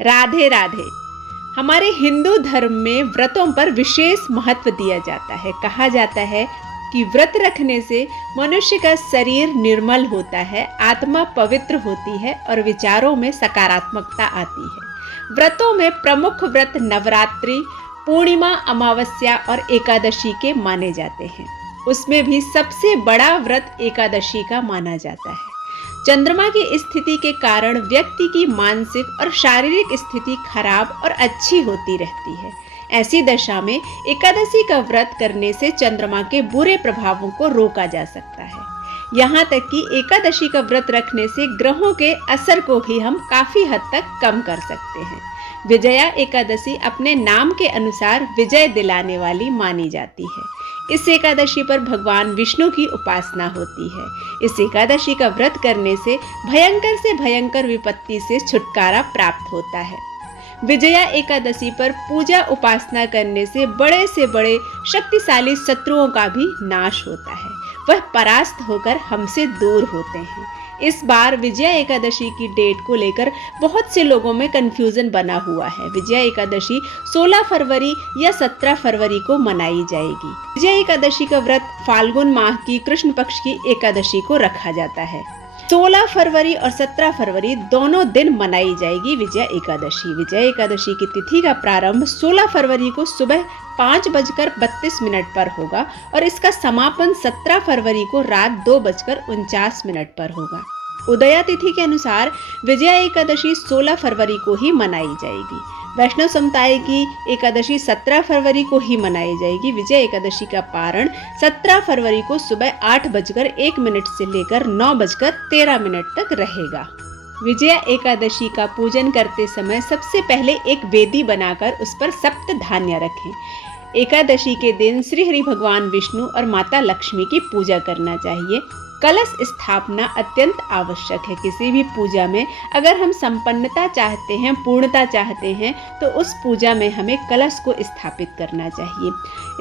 राधे राधे। हमारे हिंदू धर्म में व्रतों पर विशेष महत्व दिया जाता है। कहा जाता है कि व्रत रखने से मनुष्य का शरीर निर्मल होता है, आत्मा पवित्र होती है और विचारों में सकारात्मकता आती है। व्रतों में प्रमुख व्रत नवरात्रि, पूर्णिमा, अमावस्या और एकादशी के माने जाते हैं। उसमें भी सबसे बड़ा व्रत एकादशी का माना जाता है। चंद्रमा की स्थिति के कारण व्यक्ति की मानसिक और शारीरिक स्थिति खराब और अच्छी होती रहती है। ऐसी दशा में एकादशी का व्रत करने से चंद्रमा के बुरे प्रभावों को रोका जा सकता है। यहाँ तक कि एकादशी का व्रत रखने से ग्रहों के असर को भी हम काफी हद तक कम कर सकते हैं। विजया एकादशी अपने नाम के अनुसार विजय दिलाने वाली मानी जाती है। इस एकादशी पर भगवान विष्णु की उपासना होती है। इस एकादशी का व्रत करने से भयंकर विपत्ति से छुटकारा प्राप्त होता है। विजया एकादशी पर पूजा उपासना करने से बड़े शक्तिशाली शत्रुओं का भी नाश होता है। वह परास्त होकर हमसे दूर होते हैं। इस बार विजया एकादशी की डेट को लेकर बहुत से लोगों में कंफ्यूजन बना हुआ है। विजया एकादशी 16 फरवरी या 17 फरवरी को मनाई जाएगी। विजया एकादशी का व्रत फाल्गुन माह की कृष्ण पक्ष की एकादशी को रखा जाता है। 16 फरवरी और 17 फरवरी दोनों दिन मनाई जाएगी विजया एकादशी। विजया एकादशी की तिथि का प्रारंभ 16 फरवरी को सुबह 5:32 पर होगा और इसका समापन 17 फरवरी को रात 2:49 पर होगा। उदया तिथि के अनुसार विजया एकादशी 16 फरवरी को ही मनाई जाएगी। वैष्णव समुदाय की एकादशी 17 फरवरी को ही मनाई जाएगी। विजया एकादशी का पारण 17 फरवरी को सुबह 8:01 से लेकर 9:13 तक रहेगा। विजया एकादशी का पूजन करते समय सबसे पहले एक वेदी बनाकर उस पर सप्त धान्य रखें। एकादशी के दिन श्री हरि भगवान विष्णु और माता लक्ष्मी की पूजा करना चाहिए। कलश स्थापना अत्यंत आवश्यक है। किसी भी पूजा में अगर हम संपन्नता चाहते हैं, पूर्णता चाहते हैं, तो उस पूजा में हमें कलश को स्थापित करना चाहिए।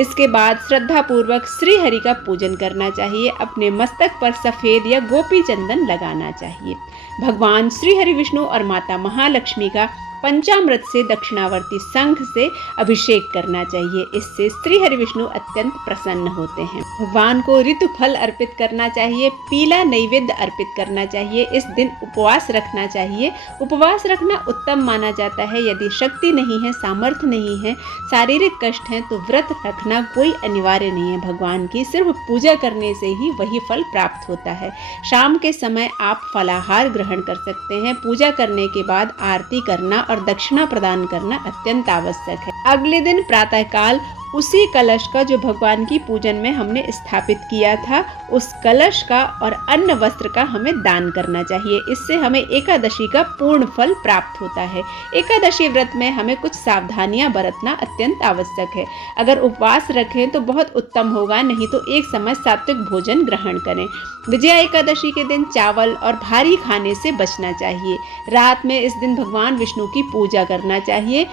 इसके बाद श्रद्धा पूर्वक श्री हरि का पूजन करना चाहिए। अपने मस्तक पर सफेद या गोपी चंदन लगाना चाहिए। भगवान श्री हरि विष्णु और माता महालक्ष्मी का पंचामृत से दक्षिणावर्ती शंख से अभिषेक करना चाहिए। इससे श्री हरि विष्णु अत्यंत प्रसन्न होते हैं। भगवान को ऋतु फल अर्पित करना चाहिए। पीला नैवेद्य अर्पित करना चाहिए। इस दिन उपवास रखना चाहिए। उपवास रखना उत्तम माना जाता है। यदि शक्ति नहीं है, सामर्थ्य नहीं है, शारीरिक कष्ट है, तो व्रत रखना कोई अनिवार्य नहीं है। भगवान की सिर्फ पूजा करने से ही वही फल प्राप्त होता है। शाम के समय आप फलाहार ग्रहण कर सकते हैं। पूजा करने के बाद आरती करना और दक्षिणा प्रदान करना अत्यंत आवश्यक है। अगले दिन प्रातःकाल उसी कलश का जो भगवान की पूजन में हमने स्थापित किया था, उस कलश का और अन्न वस्त्र का हमें दान करना चाहिए। इससे हमें एकादशी का पूर्ण फल प्राप्त होता है। एकादशी व्रत में हमें कुछ सावधानियां बरतना अत्यंत आवश्यक है। अगर उपवास रखें तो बहुत उत्तम होगा, नहीं तो एक समय सात्विक भोजन ग्रहण करें। विजया एकादशी के दिन चावल और भारी खाने से बचना चाहिए। रात में इस दिन भगवान विष्णु की पूजा करना चाहिए।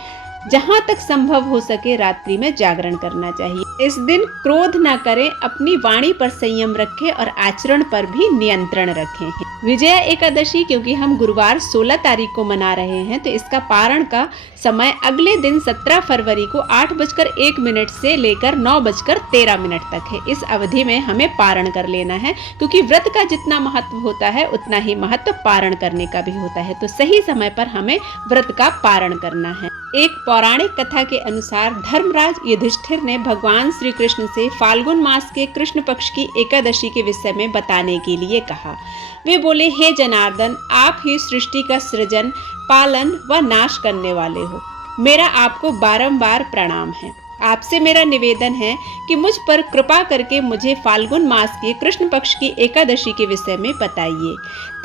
जहाँ तक संभव हो सके रात्रि में जागरण करना चाहिए। इस दिन क्रोध न करें, अपनी वाणी पर संयम रखें और आचरण पर भी नियंत्रण रखें। विजया एकादशी क्योंकि हम गुरुवार 16 तारीख को मना रहे हैं, तो इसका पारण का समय अगले दिन 17 फरवरी को 8:01 से लेकर 9:13 तक है। इस अवधि में हमें पारण कर लेना है, क्योंकि व्रत का जितना महत्व होता है उतना ही महत्व पारण करने का भी होता है। तो सही समय पर हमें व्रत का पारण करना है। एक पौराणिक कथा के अनुसार धर्मराज युधिष्ठिर ने भगवान श्री कृष्ण से फाल्गुन मास के कृष्ण पक्ष की एकादशी के विषय में बताने के लिए कहा। वे बोले, हे जनार्दन, आप ही सृष्टि का सृजन, पालन व नाश करने वाले हो। मेरा आपको बारंबार प्रणाम है। आपसे मेरा निवेदन है कि मुझ पर कृपा करके मुझे फाल्गुन मास के कृष्ण पक्ष की एकादशी के विषय में बताइए।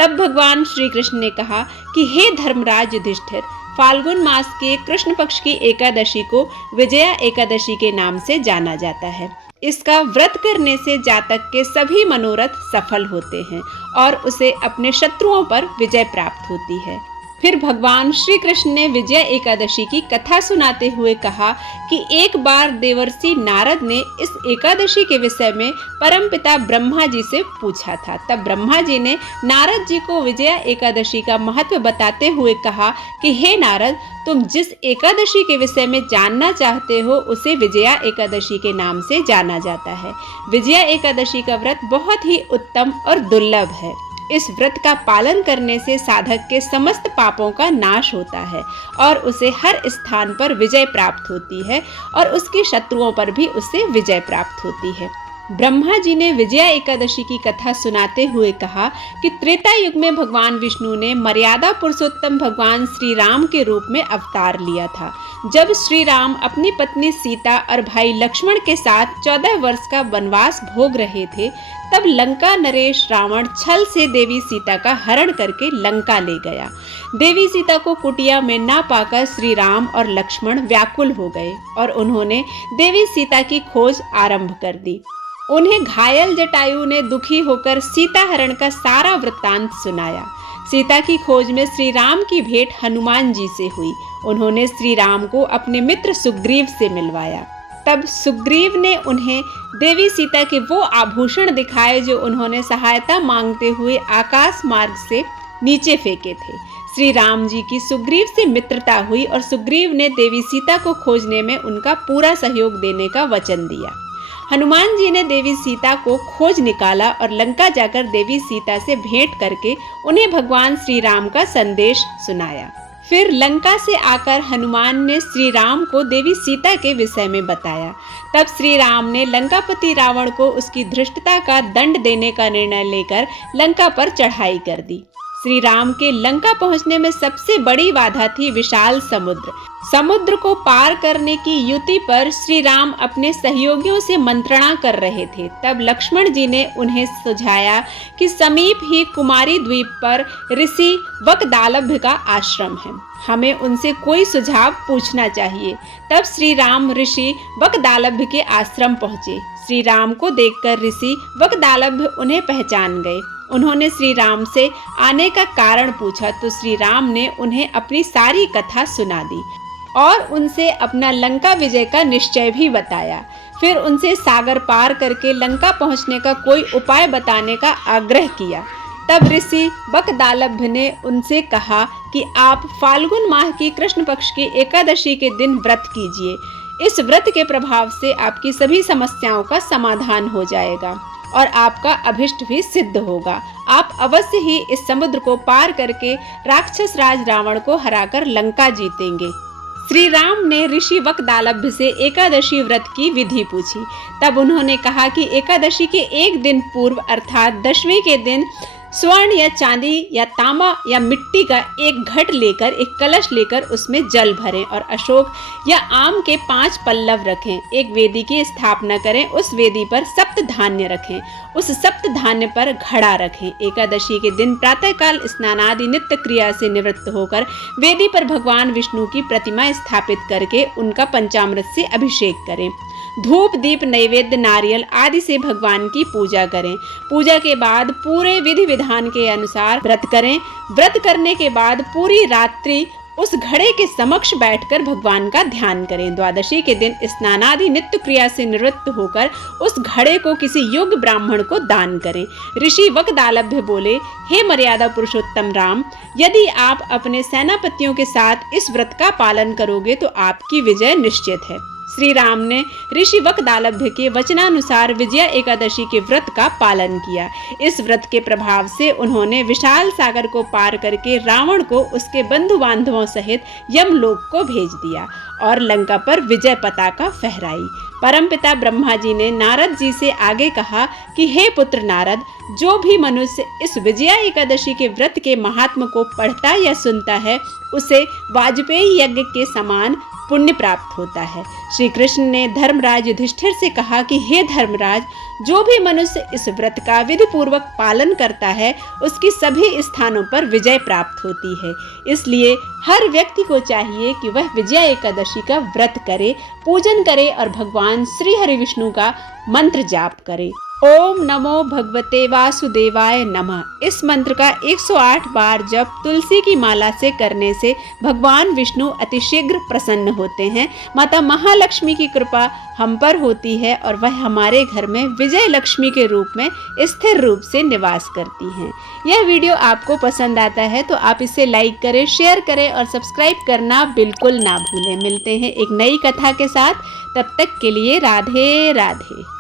तब भगवान श्री कृष्ण ने कहा कि हे धर्मराज युधिष्ठिर, फाल्गुन मास के कृष्ण पक्ष की एकादशी को विजया एकादशी के नाम से जाना जाता है। इसका व्रत करने से जातक के सभी मनोरथ सफल होते हैं और उसे अपने शत्रुओं पर विजय प्राप्त होती है। फिर भगवान श्री कृष्ण ने विजया एकादशी की कथा सुनाते हुए कहा कि एक बार देवर्षि नारद ने इस एकादशी के विषय में परमपिता ब्रह्मा जी से पूछा था। तब ब्रह्मा जी ने नारद जी को विजया एकादशी का महत्व बताते हुए कहा कि हे नारद, तुम जिस एकादशी के विषय में जानना चाहते हो उसे विजया एकादशी के नाम से जाना जाता है। विजया एकादशी का व्रत बहुत ही उत्तम और दुर्लभ है। इस व्रत का पालन करने से साधक के समस्त पापों का नाश होता है और उसे हर स्थान पर विजय प्राप्त होती है और उसके शत्रुओं पर भी उससे विजय प्राप्त होती है। ब्रह्मा जी ने विजया एकादशी की कथा सुनाते हुए कहा कि त्रेता युग में भगवान विष्णु ने मर्यादा पुरुषोत्तम भगवान श्री राम के रूप में अवतार लिया था। जब श्री राम अपनी पत्नी सीता और भाई लक्ष्मण के साथ 14 वर्ष का वनवास भोग रहे थे, तब लंका नरेश रावण छल से देवी सीता का हरण करके लंका ले गया। देवी सीता को कुटिया में ना पाकर श्री राम और लक्ष्मण व्याकुल हो गए और उन्होंने देवी सीता की खोज आरंभ कर दी। उन्हें घायल जटायु ने दुखी होकर सीता हरण का सारा वृत्तांत सुनाया। सीता की खोज में श्री राम की भेंट हनुमान जी से हुई। उन्होंने श्री राम को अपने मित्र सुग्रीव से मिलवाया। तब सुग्रीव ने उन्हें देवी सीता के वो आभूषण दिखाए जो उन्होंने सहायता मांगते हुए आकाश मार्ग से नीचे फेंके थे। श्री राम जी की सुग्रीव से मित्रता हुई और सुग्रीव ने देवी सीता को खोजने में उनका पूरा सहयोग देने का वचन दिया। हनुमान जी ने देवी सीता को खोज निकाला और लंका जाकर देवी सीता से भेंट करके उन्हें भगवान श्री राम का संदेश सुनाया। फिर लंका से आकर हनुमान ने श्री राम को देवी सीता के विषय में बताया। तब श्री राम ने लंकापति रावण को उसकी धृष्टता का दंड देने का निर्णय लेकर लंका पर चढ़ाई कर दी। श्री राम के लंका पहुंचने में सबसे बड़ी बाधा थी विशाल समुद्र। समुद्र को पार करने की युति पर श्री राम अपने सहयोगियों से मंत्रणा कर रहे थे। तब लक्ष्मण जी ने उन्हें सुझाया कि समीप ही कुमारी द्वीप पर ऋषि वकदालभ का आश्रम है, हमें उनसे कोई सुझाव पूछना चाहिए। तब श्री राम ऋषि वकदालभ के आश्रम पहुंचे। श्री राम को देखकर ऋषि वकदालभ उन्हें पहचान गए। उन्होंने श्री राम से आने का कारण पूछा तो श्री राम ने उन्हें अपनी सारी कथा सुना दी और उनसे अपना लंका विजय का निश्चय भी बताया। फिर उनसे सागर पार करके लंका पहुंचने का कोई उपाय बताने का आग्रह किया। तब ऋषि वकदालभ ने उनसे कहा कि आप फाल्गुन माह की कृष्ण पक्ष की एकादशी के दिन व्रत कीजिए। इस व्रत के प्रभाव से आपकी सभी समस्याओं का समाधान हो जाएगा और आपका अभिष्ट भी सिद्ध होगा। आप अवश्य ही इस समुद्र को पार करके राक्षस राज रावण को हराकर लंका जीतेंगे। श्री राम ने ऋषि वकदालभ से एकादशी व्रत की विधि पूछी। तब उन्होंने कहा कि एकादशी के एक दिन पूर्व अर्थात 10वें के दिन स्वर्ण या चांदी या तांबा या मिट्टी का एक घट लेकर, एक कलश लेकर उसमें जल भरें और अशोक या आम के 5 पल्लव रखें। एक वेदी की स्थापना करें, उस वेदी पर सप्त धान्य रखें, उस सप्त धान्य पर घड़ा रखें। एकादशी के दिन प्रातःकाल स्नानादि नित्य क्रिया से निवृत्त होकर वेदी पर भगवान विष्णु की प्रतिमा स्थापित करके उनका पंचामृत से अभिषेक करें। धूप दीप नैवेद्य नारियल आदि से भगवान की पूजा करें। पूजा के बाद पूरे विधि विधान के अनुसार व्रत करें। व्रत करने के बाद पूरी रात्रि उस घड़े के समक्ष बैठकर भगवान का ध्यान करें। द्वादशी के दिन स्नानादि नित्य क्रिया से निवृत्त होकर उस घड़े को किसी योग्य ब्राह्मण को दान करें। ऋषि वकदालभ बोले, हे मर्यादा पुरुषोत्तम राम, यदि आप अपने सेनापतियों के साथ इस व्रत का पालन करोगे तो आपकी विजय निश्चित है। श्री राम ने ऋषि वकदालभ के वचनानुसार विजया एकादशी के व्रत का पालन किया। इस व्रत के प्रभाव से उन्होंने विशाल सागर को पार करके रावण को उसके बंधु बांधवों सहित यमलोक को भेज दिया और लंका पर विजय पताका फहराई। परमपिता ब्रह्मा जी ने नारद जी से आगे कहा कि हे पुत्र नारद, जो भी मनुष्य इस विजया एकादशी के व्रत के महात्म को पढ़ता या सुनता है उसे वाजपेयी यज्ञ के समान पुण्य प्राप्त होता है। श्री कृष्ण ने धर्मराज युधिष्ठिर से कहा कि हे धर्मराज, जो भी मनुष्य इस व्रत का विधि पूर्वक पालन करता है उसकी सभी स्थानों पर विजय प्राप्त होती है। इसलिए हर व्यक्ति को चाहिए कि वह विजया एकादशी का व्रत करे, पूजन करे और भगवान श्री हरि विष्णु का मंत्र जाप करे। ओम नमो भगवते वासुदेवाय नमः। इस मंत्र का 108 बार जप तुलसी की माला से करने से भगवान विष्णु अतिशीघ्र प्रसन्न होते हैं। माता महालक्ष्मी की कृपा हम पर होती है और वह हमारे घर में विजय लक्ष्मी के रूप में स्थिर रूप से निवास करती हैं। यह वीडियो आपको पसंद आता है तो आप इसे लाइक करें, शेयर करें और सब्सक्राइब करना बिल्कुल ना भूलें। मिलते हैं एक नई कथा के साथ, तब तक के लिए राधे राधे।